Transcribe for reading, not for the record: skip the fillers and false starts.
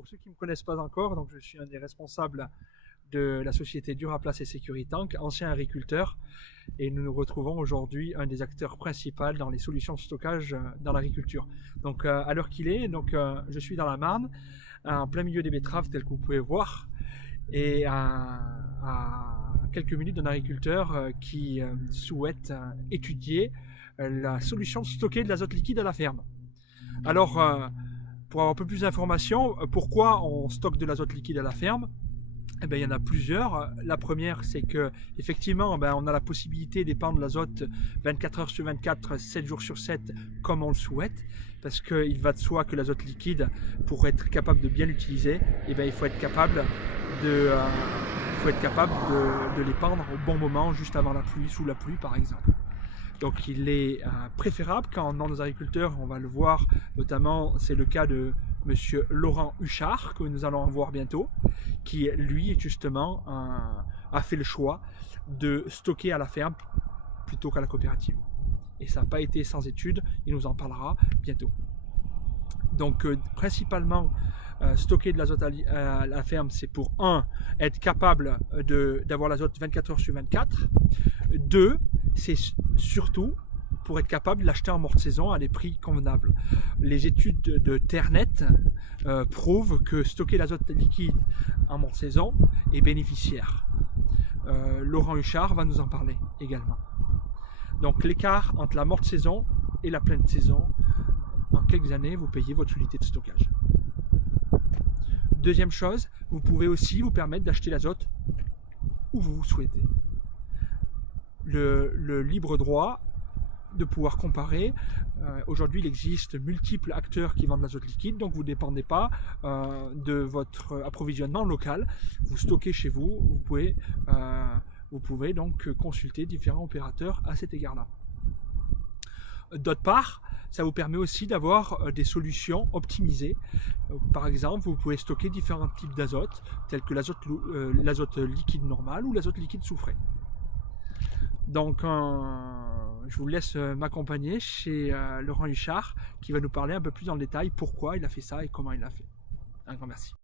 Pour ceux qui ne me connaissent pas encore, donc je suis un des responsables de la société Duraplace et Securitank, ancien agriculteur, et nous nous retrouvons aujourd'hui un des acteurs principaux dans les solutions de stockage dans l'agriculture. Donc à l'heure qu'il est, je suis dans la Marne, en plein milieu des betteraves tel que vous pouvez voir, et à quelques minutes d'un agriculteur qui souhaite étudier la solution de stocker de l'azote liquide à la ferme. Alors, pour avoir un peu plus d'informations, pourquoi on stocke de l'azote liquide à la ferme? Eh bien, il y en a plusieurs. La première, c'est que effectivement, on a la possibilité d'épandre l'azote 24 heures sur 24, 7 jours sur 7, comme on le souhaite, parce qu'il va de soi que l'azote liquide, pour être capable de bien l'utiliser, il faut être capable de l'épandre au bon moment, juste avant la pluie, sous la pluie par exemple. Donc il est préférable quand dans nos agriculteurs, on va le voir, notamment c'est le cas de monsieur Laurent Huchard, que nous allons voir bientôt, qui lui justement a fait le choix de stocker à la ferme plutôt qu'à la coopérative. Et ça n'a pas été sans étude, il nous en parlera bientôt. Donc principalement, stocker de l'azote à la ferme, c'est pour être capable d'avoir l'azote 24 heures sur 24. 2, c'est surtout pour être capable de l'acheter en morte-saison à des prix convenables. Les études de Ternet prouvent que stocker l'azote liquide en morte-saison est bénéficiaire. Laurent Huchard va nous en parler également. Donc l'écart entre la morte-saison et la pleine saison, en quelques années, vous payez votre unité de stockage. Deuxième chose, vous pouvez aussi vous permettre d'acheter l'azote où vous souhaitez. Le libre droit de pouvoir comparer. Aujourd'hui, il existe multiples acteurs qui vendent l'azote liquide, donc vous ne dépendez pas de votre approvisionnement local. Vous stockez chez vous, vous pouvez donc consulter différents opérateurs à cet égard-là. D'autre part, ça vous permet aussi d'avoir des solutions optimisées. Par exemple, vous pouvez stocker différents types d'azote, tels que l'azote liquide normal ou l'azote liquide soufré. Donc, je vous laisse m'accompagner chez Laurent Huchard, qui va nous parler un peu plus dans le détail pourquoi il a fait ça et comment il l'a fait. Un grand merci.